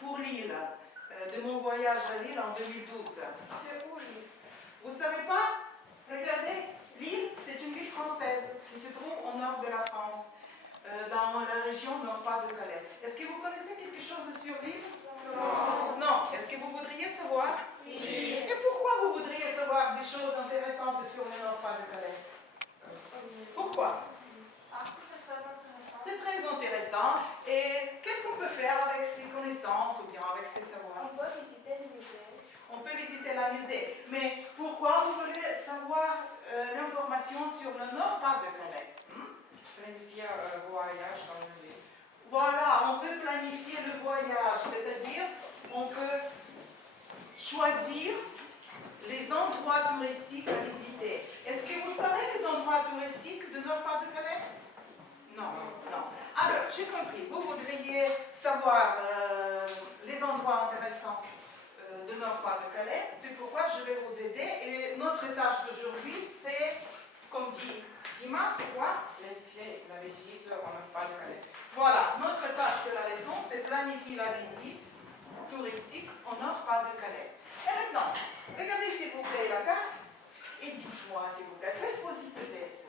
pour Lille, de mon voyage à Lille en 2012. C'est où Lille? Vous savez pas? Regardez, Lille, c'est une ville française qui se trouve au nord de la France, dans la région Nord-Pas-de-Calais. Est-ce que vous connaissez quelque chose sur Lille? Non. Non. Est-ce que vous voudriez savoir? Oui. Et pourquoi vous voudriez savoir des choses intéressantes sur le Nord-Pas-de-Calais? Pourquoi? Parce que c'est très intéressant. C'est très intéressant. Et qu'est-ce qu'on peut faire avec ces connaissances ou bien avec ces savoirs? On peut visiter le musée. On peut visiter la musée. Mais pourquoi vous voulez savoir l'information sur le Nord-Pas-de-Calais? Planifier un voyage dans le musée. Voilà, on peut planifier le voyage, c'est-à-dire on peut choisir les endroits touristiques à visiter. Est-ce que vous savez les endroits touristiques de Nord-Pas-de-Calais? Non, non. Alors, j'ai compris, vous voudriez savoir les endroits intéressants de Nord-Pas-de-Calais. C'est pourquoi je vais vous aider. Et notre tâche d'aujourd'hui, c'est, comme dit Dima, c'est quoi? Planifier la visite au Nord-Pas-de-Calais. Voilà, notre tâche de la leçon, c'est planifier la visite touristique au Nord-Pas-de-Calais. Et maintenant, regardez s'il vous plaît la carte et dites-moi s'il vous plaît, faites vos hypothèses.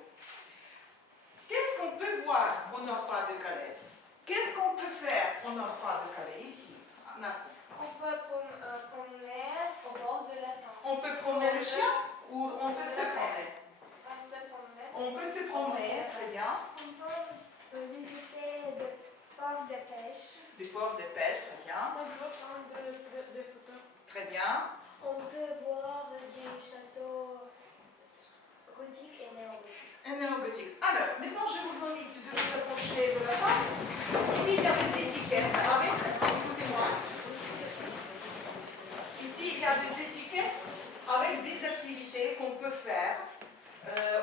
Qu'est-ce qu'on peut voir au Nord-Pas-de-Calais? Qu'est-ce qu'on peut faire au Nord-Pas-de-Calais ici? Nasty. On peut promener au bord de la Seine. On peut promener le chien ou on peut se promener? On se promène. On peut se promener, très bien. On peut visiter des ports de pêche. Des ports de pêche, très bien. On peut prendre des photos. Très bien. On peut voir des châteaux gothiques et néo-gothiques. Un néo-gothique. Alors, maintenant je vous invite de vous approcher de la table. Ici il y a des étiquettes avec, écoutez-moi. Ici il y a des étiquettes avec des activités qu'on peut faire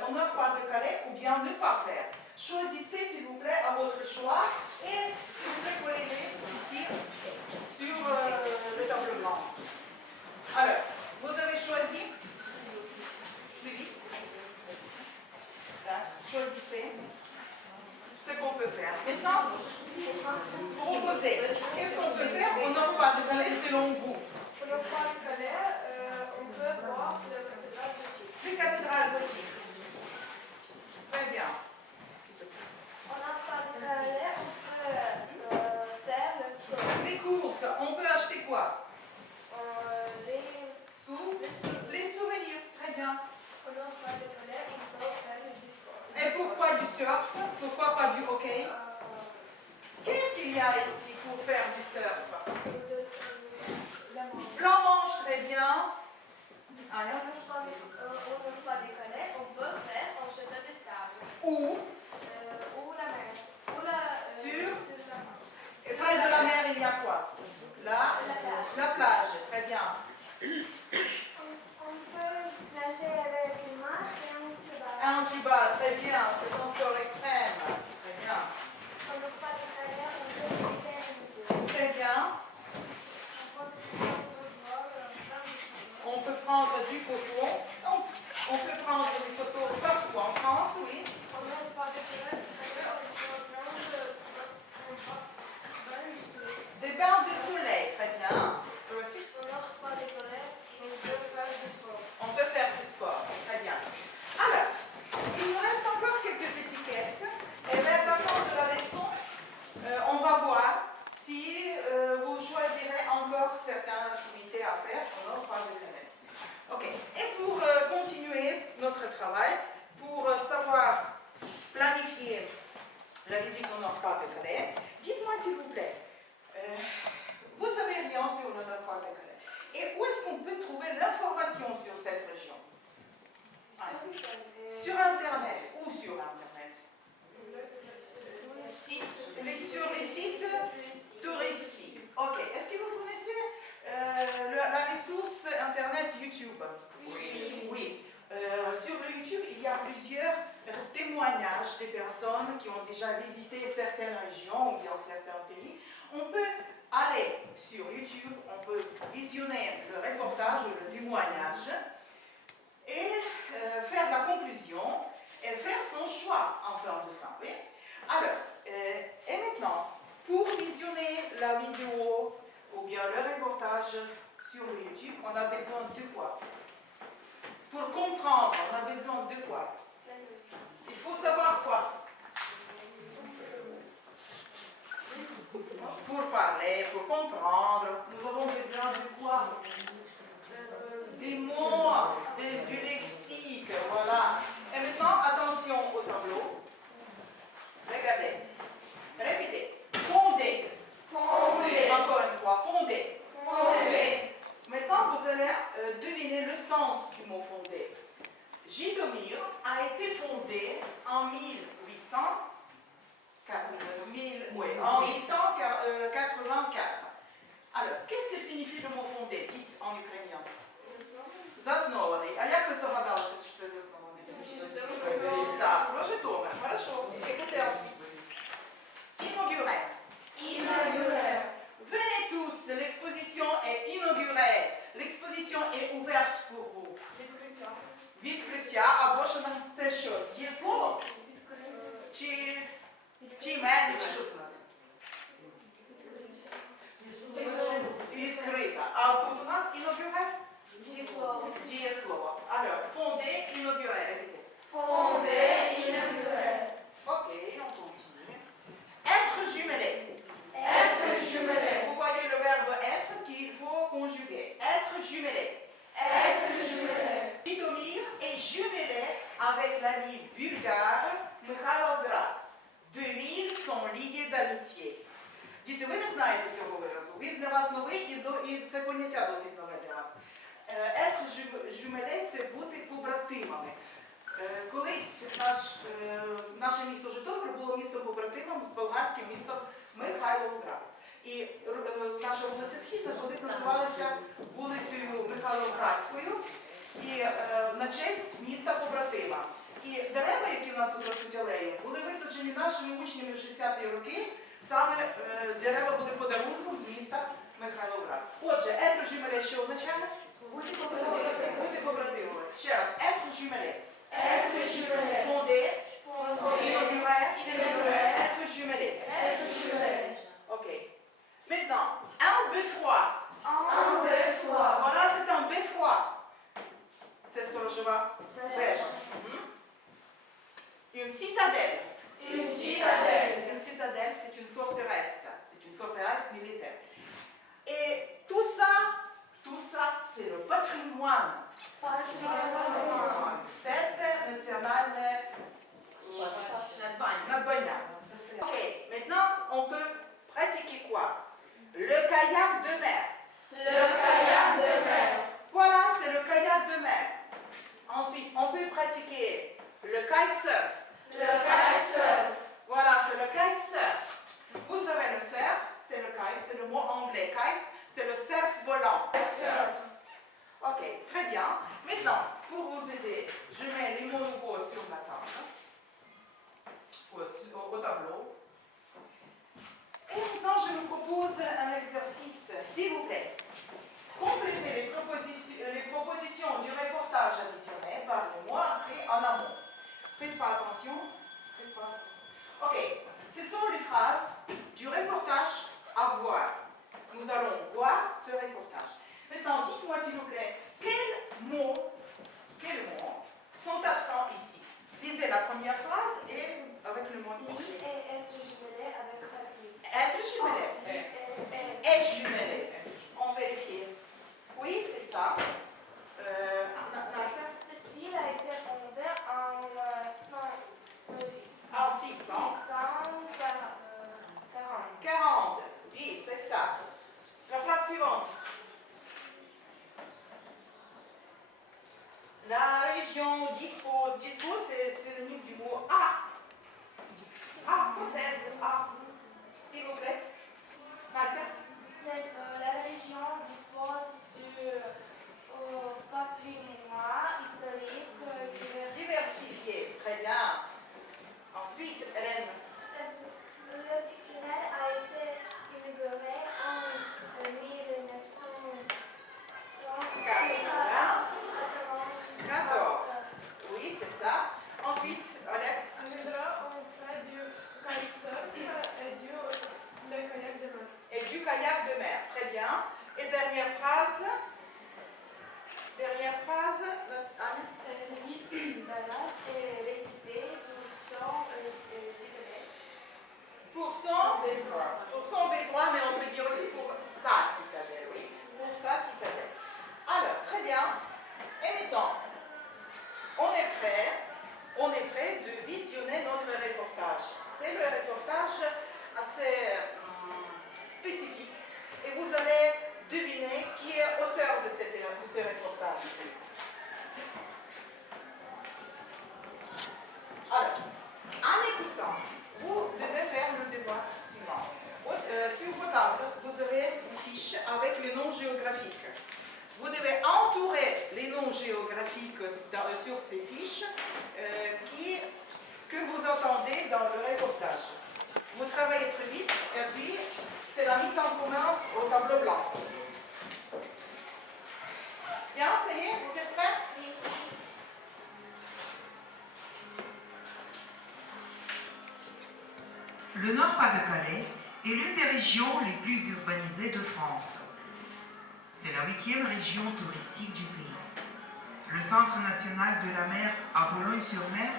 au Nord-Pas-de-Calais ou bien ne pas faire. Choisissez s'il vous plaît à votre choix et s'il vous plaît collez-les ici sur le tableau blanc. Alors, vous avez choisi plus vite. Là, choisissez ce qu'on peut faire. Maintenant, proposez. Qu'est-ce qu'on peut faire au Nord-Pas-de-Calais selon vous? Au Nord-Pas-de-Calais, on peut voir le cathédrale gothique. Les cathédrales gothiques. Très bien. Au Nord-Pas-de-Calais, on peut faire le tour. Les courses, on peut acheter quoi? Les souvenirs. Très bien. Au Nord-Pas-de-Calais, on peut faire du sport. Et pourquoi du surf? Pourquoi pas du hockey? Qu'est-ce qu'il y a ici pour faire du surf? La Manche. La Manche, très bien. Au Nord-Pas-de-Calais, on peut faire un château de sable. Où? Ou la mer. Ou Sur la mer. Et près de la mer, il y a quoi? La plage, très bien. On peut nager avec une masse et un tuba. Un tuba, très bien. C'est un sport extrême. Très bien. Au Nord-Pas-de-Calais, on peut visiter un musée. Très bien. On On peut prendre des photos. On peut prendre des photos partout en France, oui. Au Nord-Pas-de-Calais, on peut prendre Des bains de soleil, très bien. Aussi. Au Nord-Pas-de-Calais, on peut faire du sport. On peut faire du sport, très bien. Alors, il nous reste encore quelques étiquettes. Et vers la fin de la leçon, on va voir si vous choisirez encore certaines activités à faire au Nord-Pas-de-Calais. Ok. Et pour continuer notre travail, pour savoir planifier la visite au Nord-Pas-de-Calais, dites-moi s'il vous plaît, vous savez rien sur le Nord-Pas-de-Calais. Et où est-ce qu'on peut trouver l'information sur cette région? Sur Internet. Où sur Internet? Sur les sites touristiques. Ok. Est-ce que vous connaissez la ressource Internet YouTube? Oui. Oui. Sur le YouTube, il y a plusieurs témoignages des personnes qui ont déjà visité certaines régions ou bien certains pays. On peut aller sur YouTube, on peut visionner le reportage ou le témoignage et faire la conclusion et faire son choix en fin de fin. Oui? Alors, et maintenant, pour visionner la vidéo ou on a besoin de quoi? Pour comprendre, on a besoin de quoi? Il faut savoir quoi? Pour parler, pour comprendre, nous avons besoin de quoi? Des mots, du lexique, voilà. Et maintenant, attention au tableau. Regardez. Répétez. Fonder. Fonder. Encore une fois, fonder. Fonder. Maintenant, vous allez deviner le sens du mot fonder. Jidomir a été fondé en 1884. Alors, qu'est-ce que signifie le mot fondé? Dites en ukrainien. Заснований. А як ви здогадалися, що це заснований? Так, про Житомир. Хорошо. Écoutez ensuite. Inauguré. Inauguré. Venez tous, l'exposition est inaugurée. L'exposition est ouverte pour vous. Відкриття або що на це що? Є слово? Чи іменник, чи що це у нас? Відкрита. А тут у нас inauguré? Дієслово. Alors, fondé, inauguré. Répétez. Fondé. Inauguré. Ok, on continue. Être jumelé. Être jumelé. Vous voyez le verbe être qu'il faut conjuguer. Être jumelé. Être jumelé. Jidomir est jumelé avec la ville bulgare Михайловград. Deux villes sont liées d'amitié. Діти, ви не знаєте цього виразу. Він для вас новий і це поняття досить нове для вас. Être jumelé – це бути побратимами. Колись наше місто Житомир було містом побратимом з болгарським містом Михайловград. І наша вулиця Східна колись називалася вулицею Михайловградською і на честь міста побратима. І дерева, які в нас тут ростуть алею, були висаджені нашими учнями в 60-ті роки. Саме дерева були подарунком з міста Михайловград. Отже, être jumelé що означає? Бути побратимами. Бути побратимами. Ще раз, être jumelé. Être jumelé. Fondé, Fondé. inauguré, Inauguré. être jumelé. Être jumelé. Ok. Maintenant, un beffroi. Un beffroi. Voilà, c'est un beffroi. Це сторожова вежа. Une citadelle. Une citadelle. Une citadelle, c'est une forteresse. C'est une forteresse militaire. Et tout ça, c'est le patrimoine. Patrimoine. Все це національне надбання. Ok, maintenant, on peut pratiquer quoi? Le kayak de mer. Le kayak de mer. Voilà, c'est le kayak de mer. Ensuite, on peut pratiquer le kitesurf. Le kitesurf. Voilà, c'est le kitesurf. Vous savez, le surf, c'est le kite, c'est le mot anglais. Kite, c'est le surf volant. Kitesurf. Ok, très bien. Maintenant, pour vous aider, je mets les mots nouveaux sur la table, au tableau. Et maintenant, je vous propose un exercice, s'il vous plaît. Complétez les propositions du reportage additionné par le mot appris en amont. Faites pas attention. Faites pas attention. Ok, ce sont les phrases du reportage à voir. Nous allons voir ce reportage. Maintenant, dites-moi s'il vous plaît, quels mots sont absents ici? Lisez la première phrase et avec le mot Oui, et être jumelé avec la ville. être jumelé. Être jumelé. On vérifie. Oui, c'est ça. Cette ville a été fondée en 640. 640. Oui, c'est ça. La phrase suivante. La région dispose, c'est synonyme du mot a. A. son B3. Pour son B3, mais on peut dire aussi pour sa citadelle, oui, pour sa citadelle. Alors, très bien. Et maintenant, on est prêt de visionner notre reportage. C'est le reportage assez spécifique et vous allez deviner qui est auteur de ce reportage. Alors, en écoutant, vous devez faire le devoir suivant. Sur vos tables, vous avez une fiche avec les noms géographiques. Vous devez entourer les noms géographiques sur ces fiches que vous entendez dans le reportage. Vous travaillez très vite et puis c'est la mise en commun au tableau blanc. Bien, ça y est, vous êtes prêts? Le Nord-Pas-de-Calais est l'une des régions les plus urbanisées de France. C'est la 8e région touristique du pays. Le Centre national de la mer à Boulogne-sur-Mer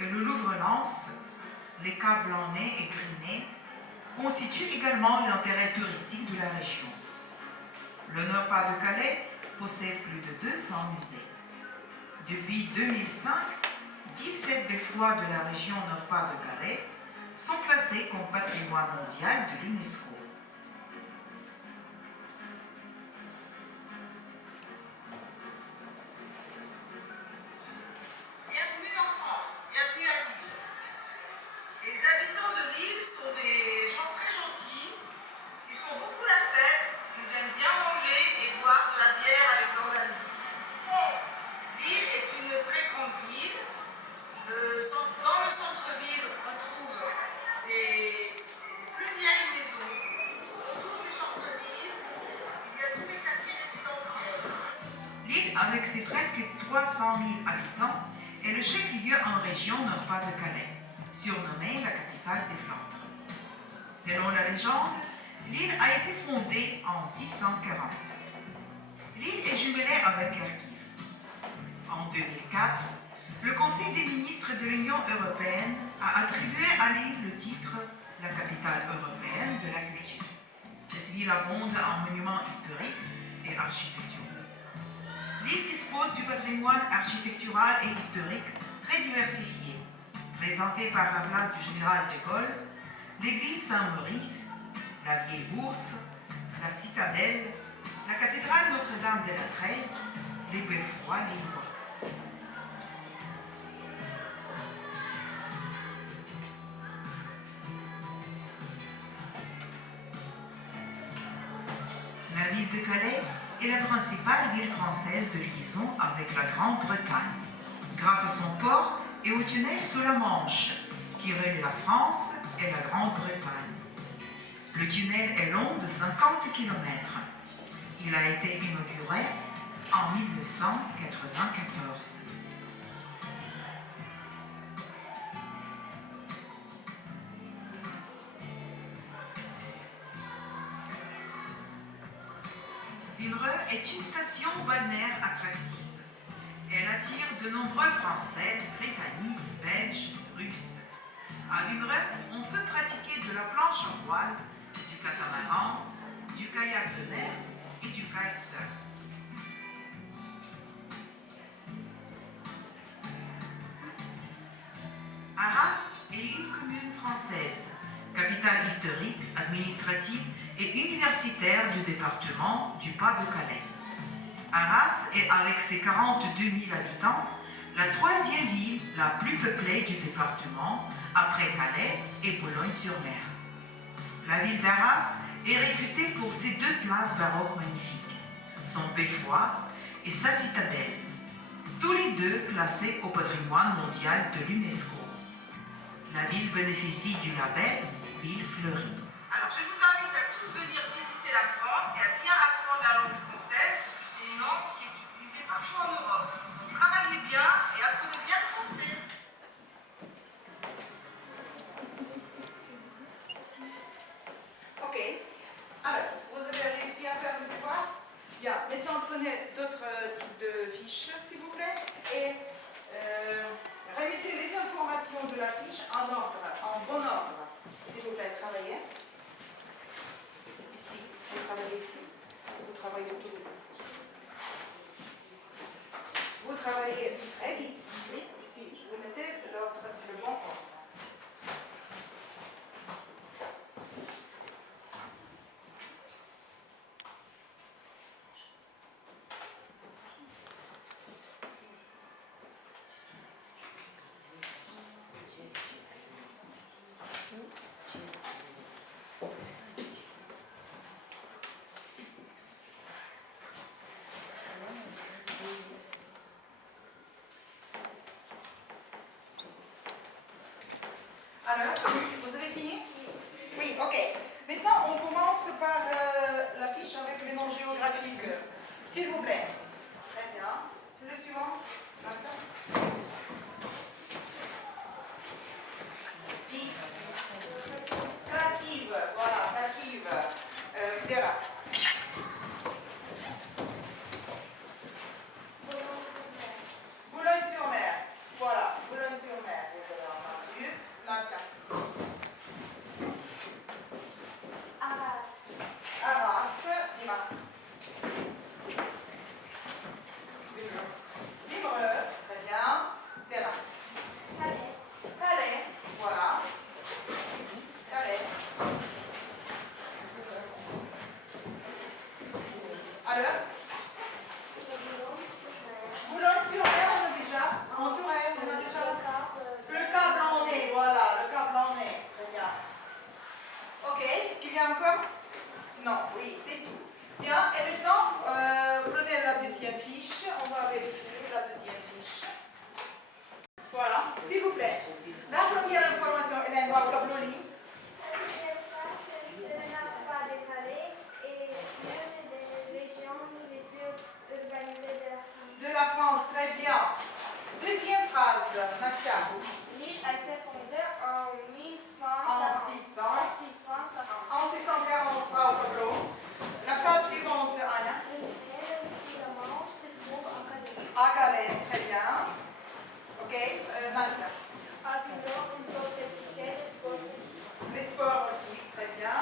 et le Louvre-Lens, les Caps Blanc-Nez et Grinet, constituent également l'intérêt touristique de la région. Le Nord-Pas-de-Calais possède plus de 200 musées. Depuis 2005, 17 beffrois de la région Nord-Pas-de-Calais sont classés comme patrimoine mondial de l'UNESCO. Bienvenue en France, bienvenue à Lille. Les habitants de Lille sont des gens très gentils, ils font beaucoup la fête, ils aiment bien manger et boire de la bière avec leurs amis. Lille est une très grande ville. Dans le centre-ville, on trouve des plus vieilles maisons. Autour du centre-ville, il y a tous les quartiers résidentiels. Lille, avec ses presque 300 000 habitants, est le chef-lieu en région Nord-Pas-de-Calais, surnommée la capitale des Flandres. Selon la légende, l'île a été fondée en 640. L'île est jumelée avec Kharkiv. En 2004, le Conseil des ministres de l'Union européenne a attribué à Lille le titre « la capitale européenne de la culture ». Cette ville abonde en monuments historiques et architecturaux. Lille dispose du patrimoine architectural et historique très diversifié, présenté par la place du Général de Gaulle, l'église Saint-Maurice, la vieille bourse, la citadelle, la cathédrale Notre-Dame de la Trêve, les beffrois lillois. La ville de Calais est la principale ville française de liaison avec la Grande-Bretagne, grâce à son port et au tunnel sous la Manche, qui relie la France et la Grande-Bretagne. Le tunnel est long de 50 km. Il a été inauguré en 1994. Vimereux est une station balnéaire attractive. Elle attire de nombreux Français, Britanniques, Belges, Russes. À Vimereux, on peut pratiquer de la planche à voile, du catamaran, du kayak de mer et du kitesurf. Arras est une commune française, capitale historique, administrative et universitaire du département du Pas-de-Calais. Arras est, avec ses 42 000 habitants, la troisième ville la plus peuplée du département, après Calais et Boulogne-sur-Mer. La ville d'Arras est réputée pour ses deux places baroques magnifiques, son beffroi et sa citadelle, tous les deux classés au patrimoine mondial de l'UNESCO. La ville bénéficie du label Ville fleurie. Alors, je vous invite à tous venir visiter la France et à bien apprendre la langue française, parce que c'est une langue qui est utilisée partout en Europe. Donc, travaillez bien et apprenez bien le français. Ok. Alors, vous avez réussi à faire le devoir? Bien. Maintenant, prenez d'autres types de fiches, s'il vous plaît, et remettez les informations de la fiche en ordre, en bon ordre. S'il vous plaît, voir la fiche avec les noms géographiques, s'il vous plaît. Très bien. Le suivant. Basta. Kharkiv, voilà, Kharkiv. Vera. Boulogne-sur-Mer. Voilà, Boulogne-sur-Mer, vous avez entendu. Nasta. Arras. Arras, Dima. Livreux, très bien. Vera. Calais. Calais, voilà. Calais. Alors, Boulogne-sur-Mer, on a déjà. En Touraine, on a déjà. Le Cap Blanc-Nez, voilà, le Cap Blanc-Nez. Très bien. Ok, est-ce qu'il y a encore? Non, oui, c'est tout. Bien, et maintenant, prenez la deuxième fiche. On va vérifier la deuxième fiche. Voilà, s'il vous plaît. La première information, Hélène Waukabloli. La deuxième phrase, c'est le nord pas de Calais et l'une des régions les plus urbanisées de la France. De la France, très bien. Deuxième phrase, Natia. L'île a été fondée en 1640. En 640, Waukabloli. La phrase suivante, Anya. Le tunnel sous la Manche se trouve en Calais. À Calais, très bien. Ok, Nadia. À Toulon, une autre étiquette de sport nautique. Les sports aussi, très bien.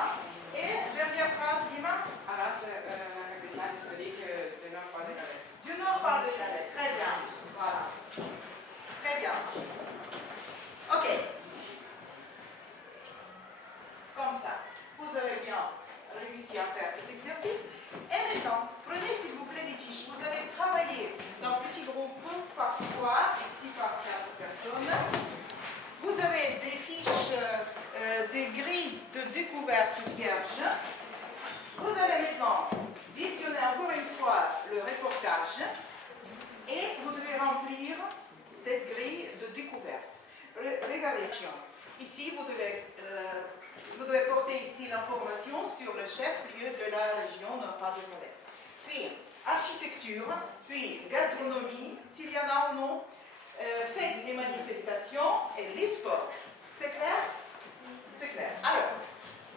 Et dernière phrase, Dima. Arras, la capitale historique du Nord-Pas-de-Calais. Du Nord-Pas-de-Calais, très bien. Voilà. Très bien. Ok. Comme ça, vous avez bien réussi à faire cet exercice. Et maintenant, prenez s'il vous plaît les fiches. Vous allez travailler dans petits groupes par 3, ici par 4 personnes. Vous avez des fiches, des grilles de découverte vierges. Vous allez maintenant visionner encore une fois le reportage et vous devez remplir cette grille de découverte. Regardez, ici vous devez porter ici l'information sur le chef-lieu de la région Nord-Pas-de-Calais. Puis architecture, puis gastronomie, s'il y en a ou non, faites les manifestations et les sports. C'est clair? C'est clair. Alors,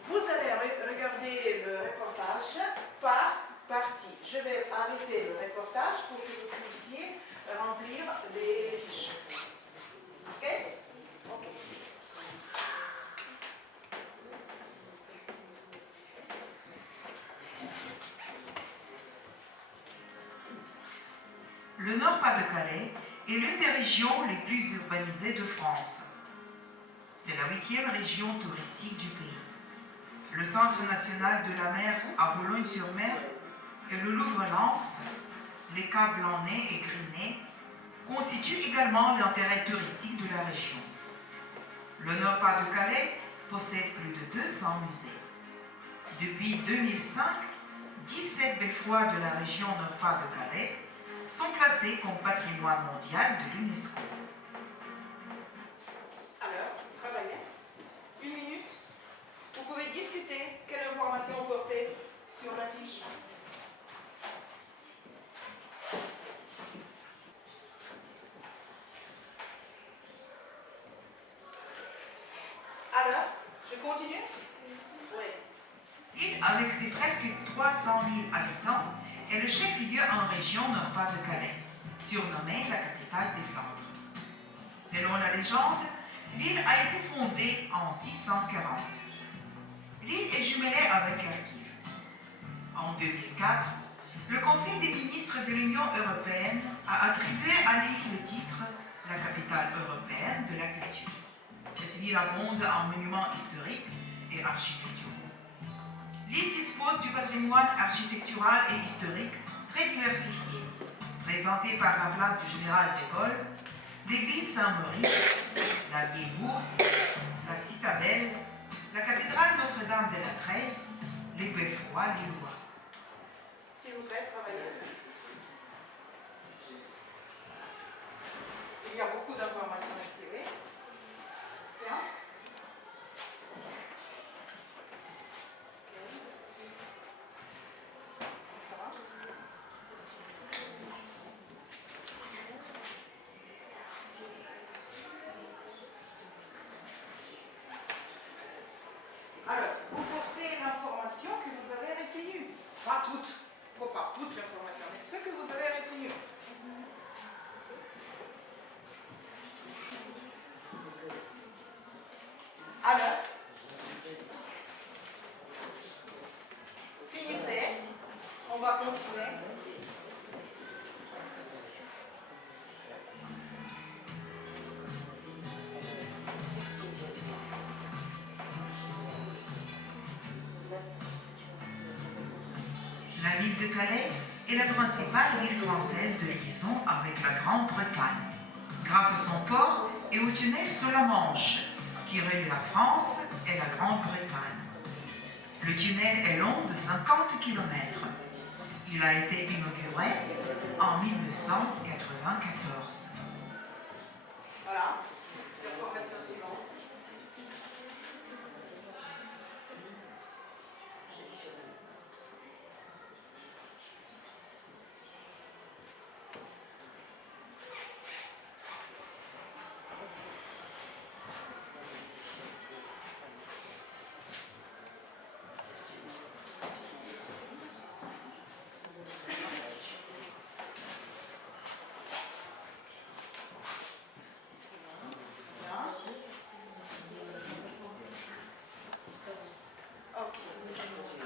vous allez regarder le reportage par partie. Je vais arrêter le reportage pour que vous puissiez remplir les fiches. Ok? Ok. Le Nord-Pas-de-Calais est l'une des régions les plus urbanisées de France. C'est la 8e région touristique du pays. Le Centre national de la mer à Boulogne-sur-Mer et le Louvre-Lens, les Caps Blanc-Nez et Gris-Nez constituent également l'intérêt touristique de la région. Le Nord-Pas-de-Calais possède plus de 200 musées. Depuis 2005, 17 beffrois de la région Nord-Pas-de-Calais sont classés comme patrimoine mondial de l'UNESCO. Alors, travaillez. Une minute. Vous pouvez discuter quelle information porter sur la fiche. Alors, je continue? Oui. L'île, avec ses presque 300 000 habitants, est le chef-lieu en région Nord-Pas-de-Calais, surnommée la capitale des Flandres. Selon la légende, l'île a été fondée en 640. L'île est jumelée avec Kharkiv. En 2004, le Conseil des ministres de l'Union européenne a attribué à l'île le titre « la capitale européenne de la culture ». Cette ville abonde en monuments historiques et architecturaux. L'île dispose du patrimoine architectural et historique très diversifié, présenté par la place du Général de Gaulle, l'église Saint-Maurice, la vieille bourse, la citadelle, la cathédrale Notre-Dame de la Tresse, les beffrois lillois. S'il vous plaît, travaillez. Il y a beaucoup d'informations ici, oui. Bien. pas toute l'information, mais ce que vous avez retenu. Alors, finissez. On va continuer. La ville de Calais est la principale ville française de liaison avec la Grande-Bretagne, grâce à son port et au tunnel sur la Manche, qui relie la France et la Grande-Bretagne. Le tunnel est long de 50 km. Il a été inauguré en 1994. Voilà, l'information suivante.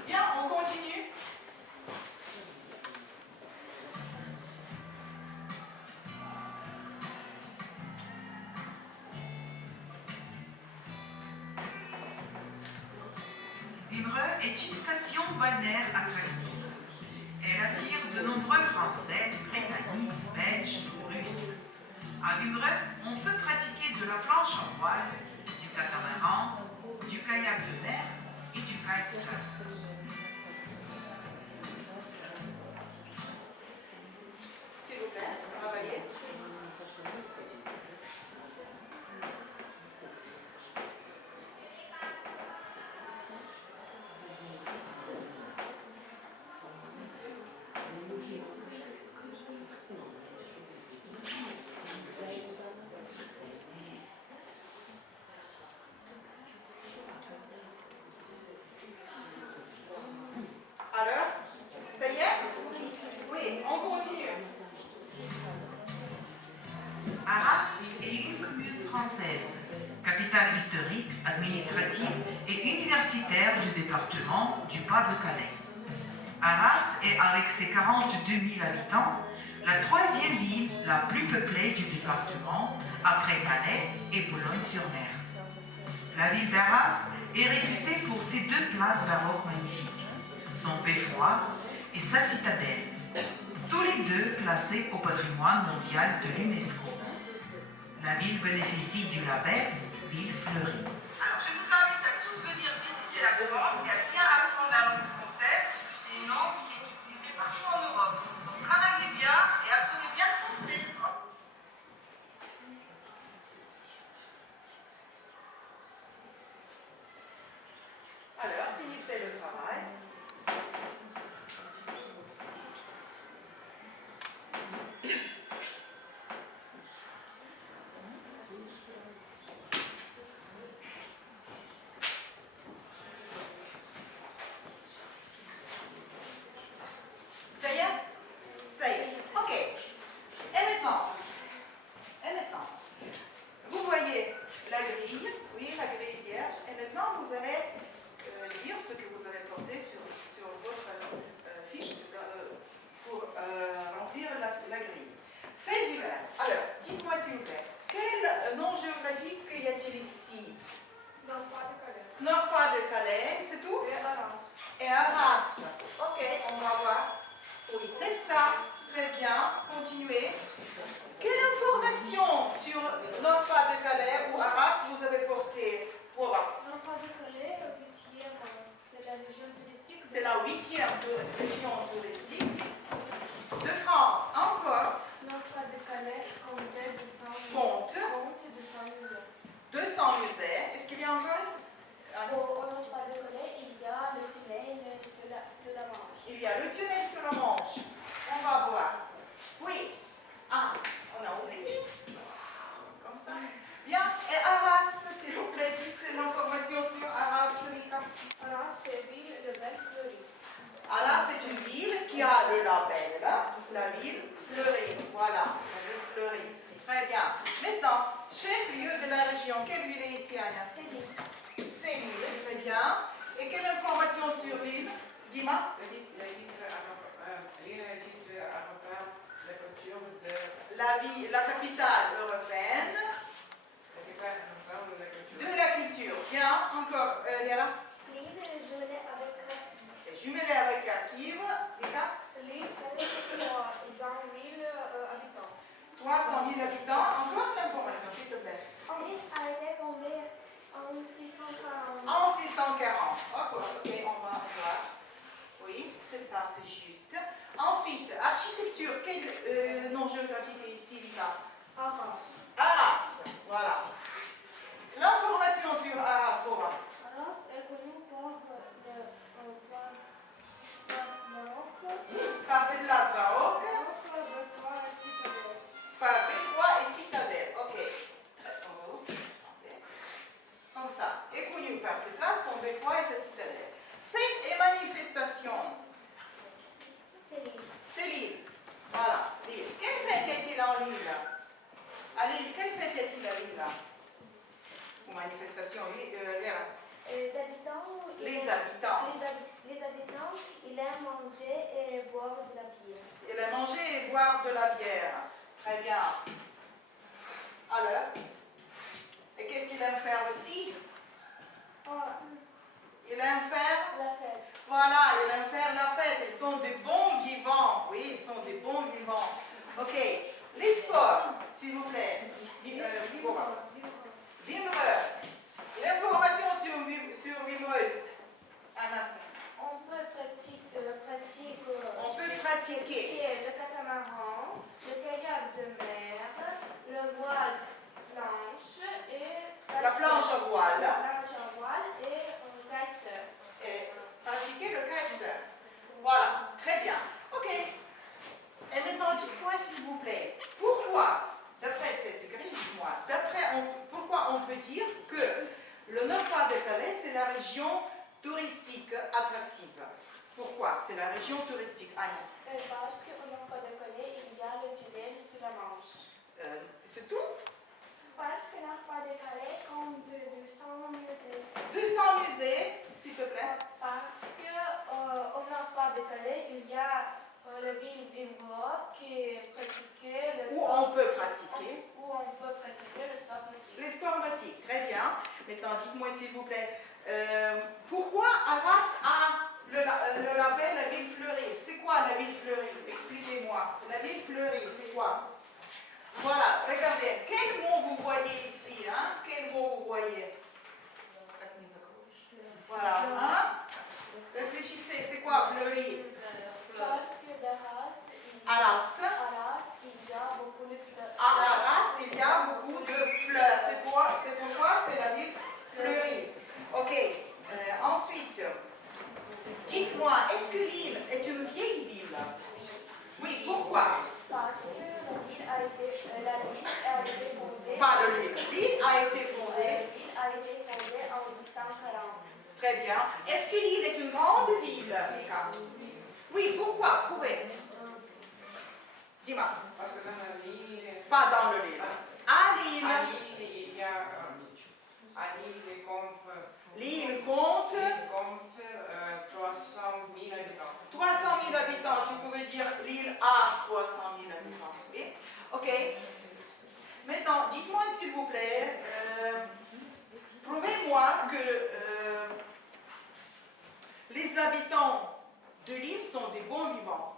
Bien, on continue. Vimereux est une station balnéaire attractive. Elle attire de nombreux Français, Britanniques, Belges, Russes. À Vimereux, on peut pratiquer de la planche en voile, du catamaran, du kayak de mer et du kitesurf. S'il vous plaît, travaillez. Alors, ça y est? Oui, on continue. Arras est une commune française, capitale historique, administrative et universitaire du département du Pas-de-Calais. Arras est, avec ses 42 000 habitants, la troisième ville la plus peuplée du département, après Calais et Boulogne-sur-Mer. La ville d'Arras est réputée pour ses deux places baroques magnifiques, son beffroi et sa citadelle, tous les deux classés au patrimoine mondial de l'UNESCO. La ville bénéficie du label Ville fleurie. Alors, je vous invite à tous venir visiter la France et à bien apprendre la langue française, parce que c'est une langue qui est utilisée partout en Europe. Donc, travaillez bien et apprenez bien le français. Alors, finissez le travail. Ça y est? Ça y est. Ok. Et maintenant, vous voyez la grille, oui, la grille vierge. Et maintenant, vous allez lire ce que vous avez porté sur votre fiche pour remplir la grille. Faits divers. Alors, dites-moi s'il vous plaît, quel nom géographique y a-t-il ici? Nord-Pas-de-Calais. Nord-Pas-de-Calais, c'est tout? Et Arras. Et Arras. Ok, on va voir. Oui, c'est ça. Très bien. Continuez. Quelle information sur Nord-Pas-de-Calais ou Arras vous avez porté pour Nord-Pas-de-Calais, le 8e, c'est la région touristique. C'est la 8e région touristique de France. Encore. Nord-Pas-de-Calais compte 200 Compte. 200 musées. 200 musées. Est-ce qu'il y a encore Au Nord-Pas-de-Calais, il y a le tunnel sur la Manche. Il y a le tunnel sur la Manche. On va voir. Oui. Ah, on a oublié. Comme ça. Bien. Et Arras, s'il vous plaît, dites l'information sur Arras, Rita. Arras, c'est ville de Belle-Fleurie. Arras, c'est une ville bien. Et quelle information sur l'île? Dima? L'île a dit à refaire la culture de La capitale européenne de la culture. Bien, encore, Léla? L'île est jumelée avec Kharkiv. Jumelée avec Kharkiv. Lika? L'île fait 300 000 habitants. 300 000 habitants. Encore l'information, s'il te plaît. L'île a été fondée en 640. En 640. Ok, on va voir. Oui, c'est ça, c'est juste. Ensuite, architecture. Quel nom géographique est ici, Lika? Arras. Arras. Voilà. L'information sur Arras, Laura. Arras est connue pour place baroque. Par ses places baroques, Beffroi et citadelle. par beffroi et citadelle. Ok. Ok. Comme ça. Est connue par ses places, son beffroi et sa citadelle. Fêtes et manifestations. C'est l'île. C'est l'île. Voilà, l'île. Quelle fête y a-t-il en Lille? À Lille, quelle fête y a-t-il à Lille? Ou manifestation, Léa? Les habitants, Les habitants, ils aiment manger et boire de la bière. Il a manger et boire de la bière. Très bien. Alors, et qu'est-ce qu'il aime faire aussi? Il aime faire La fête. Voilà, ils aiment faire la fête. Ils sont des bons vivants. Oui, ils sont des bons vivants. Ok. Les sports, s'il vous plaît. Vimereux. L'information sur Vimereux. Un instant. On peut pratiquer pratiquer. le catamaran, le kayak de mer, le voile planche et La planche à voile. La planche à voile et un kitesurf. Et pratiquer le kitesurf. Voilà, très bien. Ok. Et maintenant, dites-moi s'il vous plaît, pourquoi, d'après cette grille, dites-moi, pourquoi on peut dire que le Nord-Pas-de-Calais, c'est la région touristique attractive? Pourquoi? C'est la région touristique. Annie. Parce qu'au Nord-Pas-de-Calais, il y a le tunnel sur la Manche. C'est tout? Parce que Nord-Pas-de-Calais compte 200 musées. 200 musées, s'il te plaît. Parce qu'au Nord-Pas-de-Calais, il y a la ville Vimereux qui pratiquait le Où sport. on peut pratiquer Où on peut pratiquer le sport nautique. les sports nautiques. Très bien. Maintenant, dites-moi s'il vous plaît, pourquoi Arras a le label La Ville Fleurie? C'est quoi la Ville Fleurie? Expliquez-moi. La Ville Fleurie, c'est quoi? Voilà, regardez. Quel mot vous voyez ici, hein? Quel mot vous voyez? Voilà, hein? Réfléchissez, c'est quoi Fleurie? Parce que d'Arras, Arras. il y a beaucoup de fleurs. À Arras, il y a beaucoup de fleurs. C'est pourquoi c'est la ville fleurie. Ok. Ensuite, dites-moi, est-ce que l'île est une vieille ville? Oui, pourquoi? Parce que la ville a été fondée. Pas de l'île. L'île a été fondée. La ville a été fondée en 640. Très bien. Est-ce que l'île est une grande ville, Mika? Oui, pourquoi? Prouvez. Dis-moi. Parce que dans l'île, Pas dans le livre. À l'île. il y a à l'île L'île compte 300 000 habitants. 300 000 habitants. Tu pouvais dire l'île a 300 000 habitants. Oui. Ok. Maintenant, dites-moi s'il vous plaît, prouvez-moi que les habitants de l'île sont des bons vivants.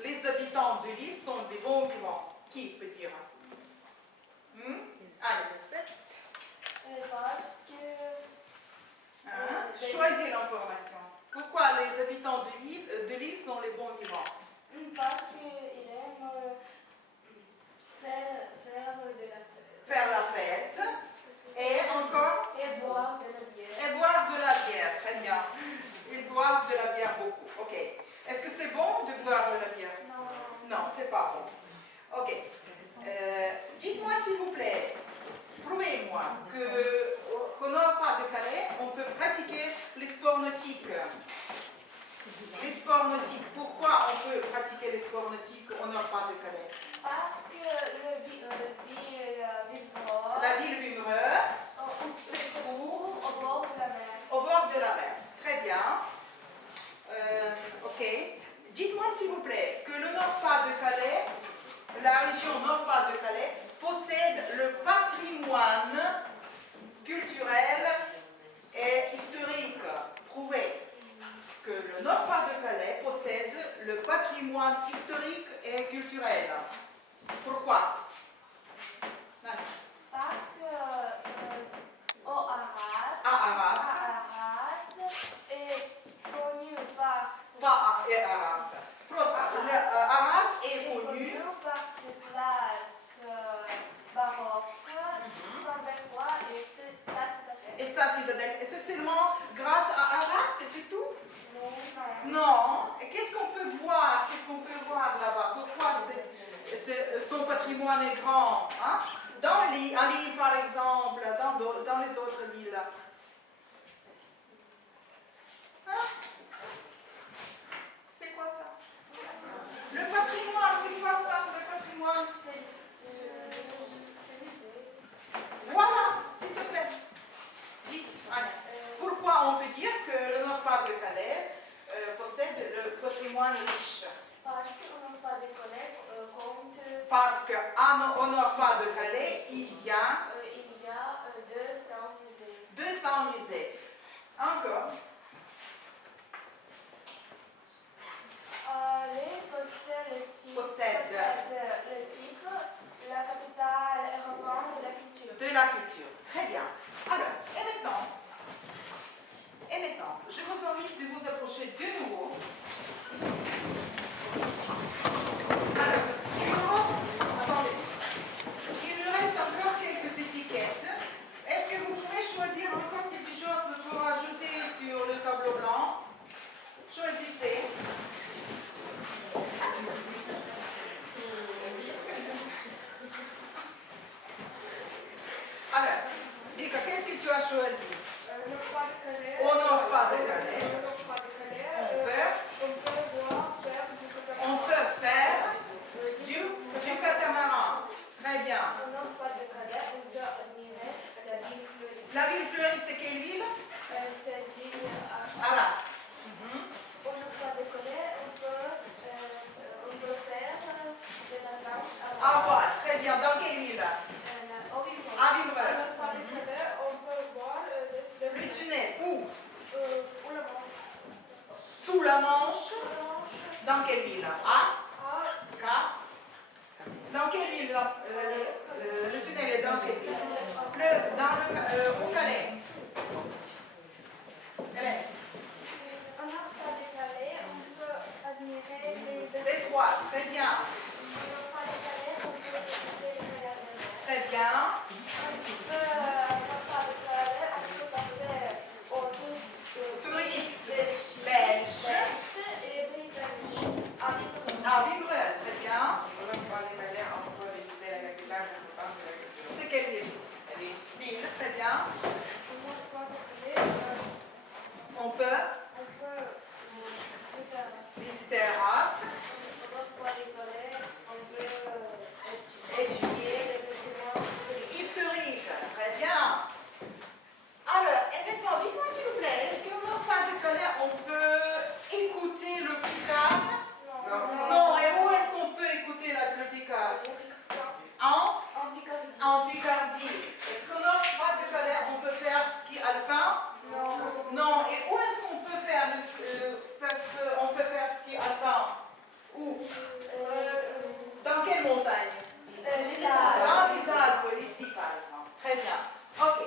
Les habitants de l'île sont des bons vivants. Qui peut dire? Allez. Parce que Hein? Choisis l'information. Pourquoi les habitants de l'île sont les bons vivants? Parce qu'ils aiment faire de la fête. Faire la fête. Et encore? Et boire de la bière. Et boire de la bière. Très bien. Ils boivent de la bière beaucoup. Ok. Est-ce que c'est bon de boire de la bière? Non. Non, c'est pas bon. Ok. Dites-moi s'il vous plaît, prouvez-moi qu'au Nord-Pas-de-Calais, on peut pratiquer les sports nautiques. Les sports nautiques. Pourquoi on peut pratiquer les sports nautiques au Nord-Pas-de-Calais? Parce que la ville La ville Vimereux se trouve au bord de la mer. au bord de la mer. Très bien. Ok. Dites-moi s'il vous plaît que le Nord-Pas-de-Calais, la région Nord-Pas-de-Calais, possède le patrimoine culturel et historique. Prouvez que le Nord-Pas-de-Calais possède le patrimoine historique et culturel. Pourquoi? Parce que Arras est connu par Pas Arras. Arras est connu par ses places baroques, sans quoi et sa citadelle. et sa citadelle. Et c'est seulement grâce à Arras et c'est tout? Non. Non. Et qu'est-ce qu'on peut voir? Qu'est-ce qu'on peut voir là-bas? Pourquoi son patrimoine est grand? Hein? À Lille, par exemple, dans les autres villes. Hein? C'est quoi ça? Le patrimoine, c'est quoi ça, le patrimoine? C'est musée. Voilà, s'il te plaît. Dis, allez. Pourquoi on peut dire que le Nord-Pas-de-Calais possède le patrimoine riche? Parce qu'on n'a pas de collègues compte. Parce qu'au Nord-Pas-de-Calais, il y a 200 musées. 200 musées. Encore. Les possède le titre, la capitale européenne de la culture. De la culture. Très bien. Alors, et maintenant, je vous invite de vous approcher de nouveau. Ici. Alors, attendez. Il nous reste encore quelques étiquettes. Est-ce que vous pouvez choisir encore quelque chose pour ajouter sur le tableau blanc? Choisissez. Alors, Dika, qu'est-ce que tu as choisi? Au Nord-Pas-de-Calais. On peut faire du catamaran. Très bien. Au Nord-Pas-de-Calais, on peut admirer la ville fleurie. La ville fleurie, c'est quelle ville? C'est ville Arras. Au Nord-Pas-de-Calais, on peut faire de la planche à Ah, voilà. Très bien. Dans quelle ville? Au Villeroy. À Villereuil. Au Nord-Pas-de-Calais, on peut voir Le tunnel. Où? la Manche. Sous la Manche. Dans quelle ville? À? K. Dans quelle ville? Le tunnel est dans quelle ville? Au Calais. Hélène. Au Nord-Pas-de-Calais, on peut admirer Les trois. Très bien. Au Nord-Pas-de-Calais, on peut visiter les jardins. Très bien. Au Nord-Pas-de-Calais, on peut parler aux Touristes belges belges. et britanniques à Villereuil. À Villereuil. Très bien. Au Nord-Pas-de-Calais, on peut visiter la capitale importante de la culture. C'est quelle ville? Ville. Très bien. Au Nord-Pas-de-Calais, On peut visiter Arras. Au Nord-Pas-de-Calais, on peut Étudier. les bâtiments Historique. Très bien. Alors, et maintenant, dites-moi s'il vous plaît, est-ce qu'au Nord-Pas-de-Calais, on peut écouter le Picard? Non, et où est-ce qu'on peut écouter le Picard? En Picardie. Est-ce qu'au Nord-Pas-de-Calais, on peut faire ski alpin? Non. Et où est-ce qu'on peut faire ski alpin? Où? Dans quelle montagne? Les Dans les Alpes, ici par exemple. Très bien. Ok.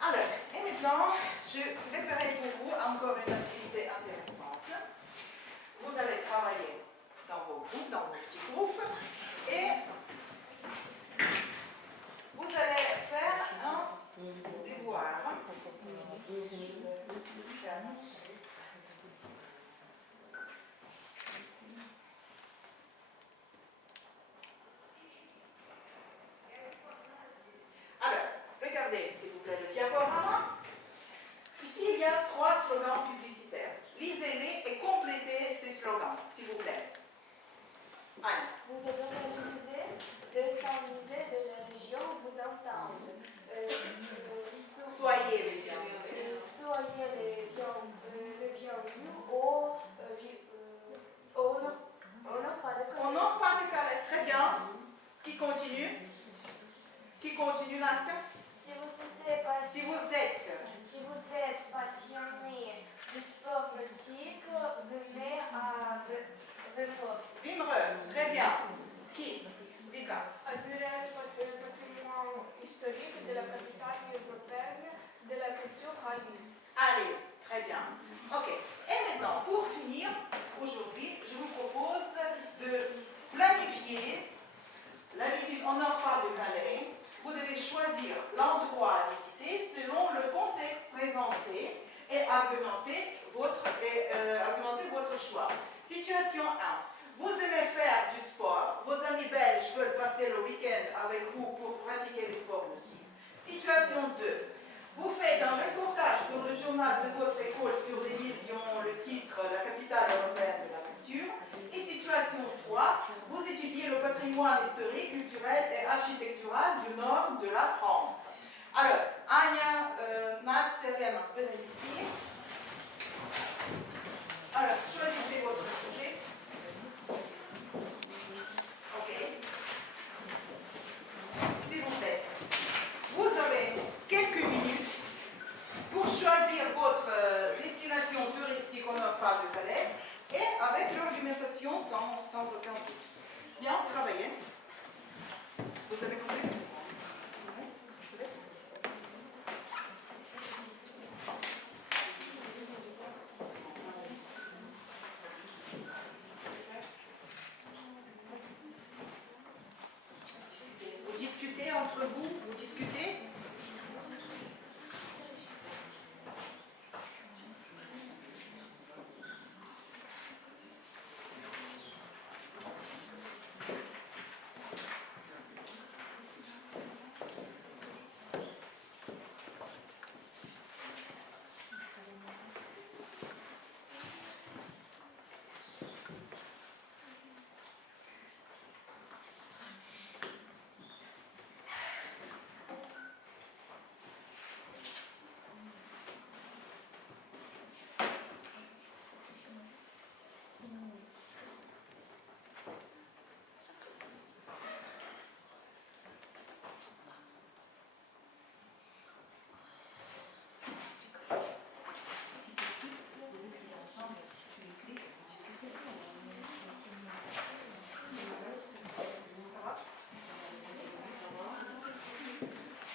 Alors, et maintenant, je préparerai pour vous encore une activité intéressante. Vous allez travailler dans vos groupes, dans vos petits groupes, et vous allez faire un devoir. Alors, regardez, s'il vous plaît, le diaporama. Ici, il y a 3 slogans publicitaires. Lisez-les et complétez ces slogans, s'il vous plaît. Allez. Vous adorez le musée, 200 musées de la région vous entendent. Soyez les bienvenus. bien. Ok. Et maintenant, pour finir, aujourd'hui, je vous propose de planifier la visite en Nord-Pas-de-Calais. Vous devez choisir l'endroit à visiter selon le contexte présenté et argumenter votre choix. Situation 1. Vous aimez faire du sport. Vos amis belges veulent passer le week-end avec vous pour pratiquer les sports nautiques. Situation 2. Vous faites un reportage pour le journal de votre école sur les îles qui ont le titre « La capitale européenne de la culture ». Et situation 3. Vous étudiez le patrimoine historique, culturel et architectural du nord de la France. Alors, Anya, Nastia, Selena, venez ici. Alors, choisissez votre sujet. Ok. S'il vous plaît. Vous avez quelques minutes pour choisir votre destination touristique au Nord-Pas-de-Calais et avec l'argumentation sans aucun doute. Bien, travaillez. Vous avez compris? Vous discutez entre vous? Vous discutez?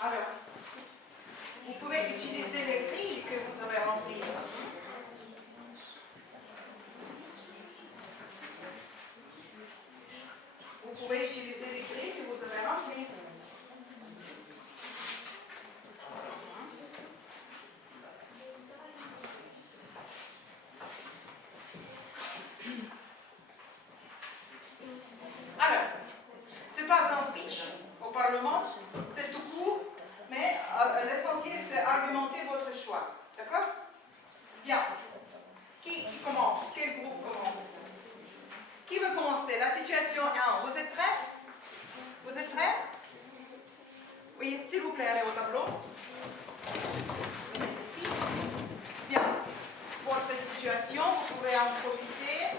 Alors, vous pouvez utiliser les grilles que vous avez remplies. Vous pouvez utiliser les grilles que vous avez remplies. Alors, ce n'est pas un speech au Parlement, c'est tout court, mais l'essentiel c'est argumenter votre choix. D'accord? Bien. Qui commence? Quel groupe commence? Qui veut commencer? La situation 1. Vous êtes prêts? Vous êtes prêts? Oui, s'il vous plaît, allez au tableau. Venez ici. Bien. Votre situation, vous pouvez en profiter.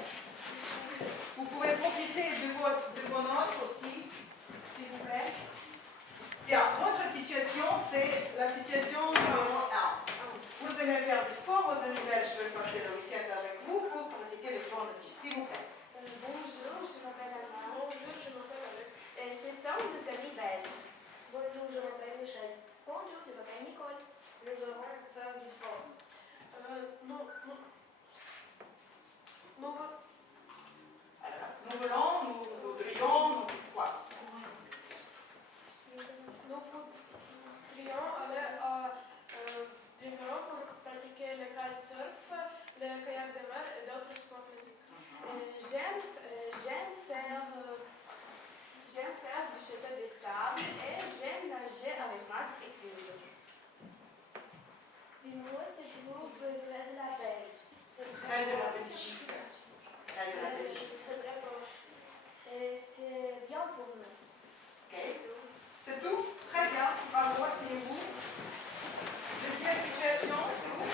Vous pouvez profiter de vos notes aussi, s'il vous plaît. Bien, votre situation, c'est la situation numéro 1. Vous aimez faire du sport, vos amis belges veulent passer le week-end avec vous pour pratiquer les sports nautiques. S'il vous plaît. Bonjour, je m'appelle Anna. Bonjour, je m'appelle Anna. Ce sont des amis belges. Bonjour, je m'appelle Michel. Bonjour, je m'appelle Nicole. Nous allons faire du sport. Nous voudrions, quoi? Nous voudrions aller à Dijon pour pratiquer le kitesurf, le kayak de mer et d'autres sports nautiques. J'aime faire du château de sable et j'aime nager avec masque et tulle. Dijon se trouve près de la Belgique. Près de la Belgique. Près de la Belgique. C'est très proche. Et c'est bien pour nous. Ok. C'est tout? Très bien. Bravo, asseyez-vous. Deuxième situation, c'est vous?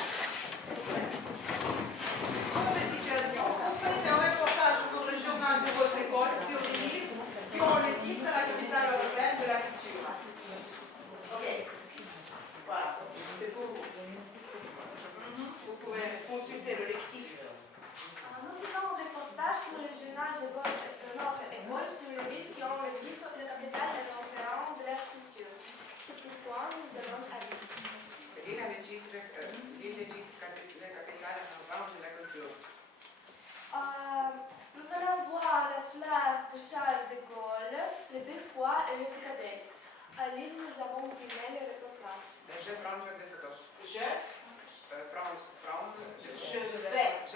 Autre situation. Vous faites un reportage pour le journal de votre école sur les livres qui ont le titre La capitale européenne de la culture. Ok. Voilà. C'est pour vous. Vous pouvez consulter le lexique.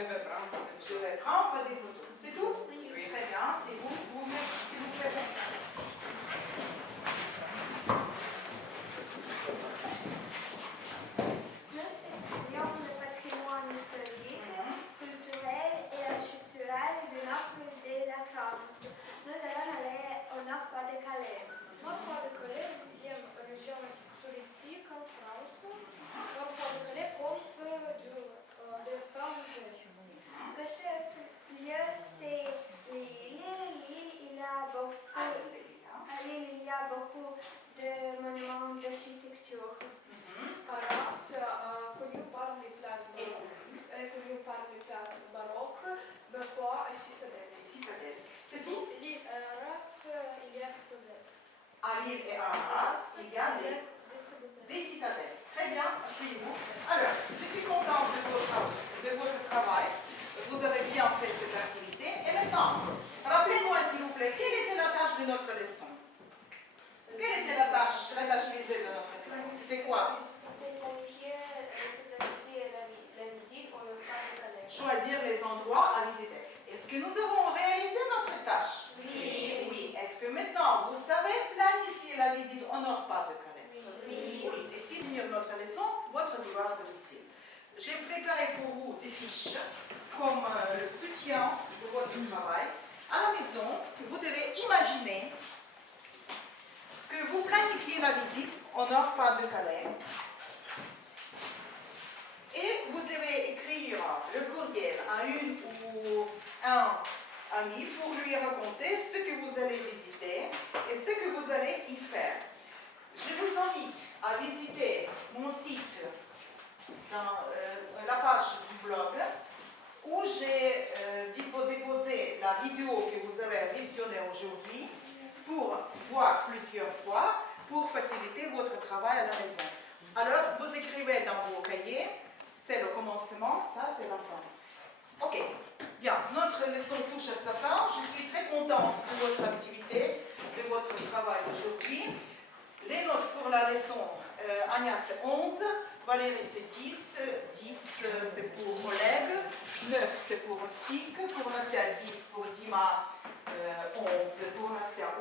Je vais prendre des Je photos. vais prendre des photos. C'est tout? Oui. Très bien. C'est vous, s'il vous plaît. Nous étudions le patrimoine historique, culturel et architectural du nord de la France. Nous allons aller au Nord-Pas-de-Calais. Nord-Pas-de-Calais, 10e région touristique en France. Nord-Pas-de-Calais compte 200 musées. Le chef-lieu, c'est Lille. Lille, il y a beaucoup de monuments d'architecture. Arras, connu par les places baroques, Beffroi et Citadelle. Citadelle. C'est tout? Lille, Arras, il y a Citadelle. À Lille et à Arras, il y a Des des citadelles. Très bien, asseyez-vous. Alors, je suis contente de votre travail. Vous avez bien fait cette activité. Et maintenant, rappelez-moi s'il vous plaît, quelle était la tâche de notre leçon? Quelle était la tâche visée de notre leçon? C'était quoi? C'est planifier la visite au Nord-Pas-de-Calais. Choisir les endroits à visiter. Est-ce que nous avons réalisé notre tâche? Oui. Oui. Est-ce que maintenant vous savez planifier la visite au Nord-Pas-de-Calais? Oui. Oui. Et si finir notre leçon, votre devoir de lycée. J'ai préparé pour vous des fiches comme le soutien de votre travail. À la maison, vous devez imaginer que vous planifiez la visite au Nord-Pas-de-Calais et vous devez écrire le courriel à une ou un ami pour lui raconter ce que vous allez visiter et ce que vous allez y faire. Je vous invite à visiter mon site dans la page du blog où j'ai déposé la vidéo que vous avez visionnée aujourd'hui pour voir plusieurs fois, pour faciliter votre travail à la maison. Alors, vous écrivez dans vos cahiers, c'est le commencement, ça c'est la fin. Ok, bien, notre leçon touche à sa fin. Je suis très contente de votre activité, de votre travail d'aujourd'hui. Les notes pour la leçon, Anya c'est 11, Valérie c'est 10, 10 c'est pour Oleg, 9 c'est pour Stik, pour Nastia 10, pour Dima 11, pour Nastia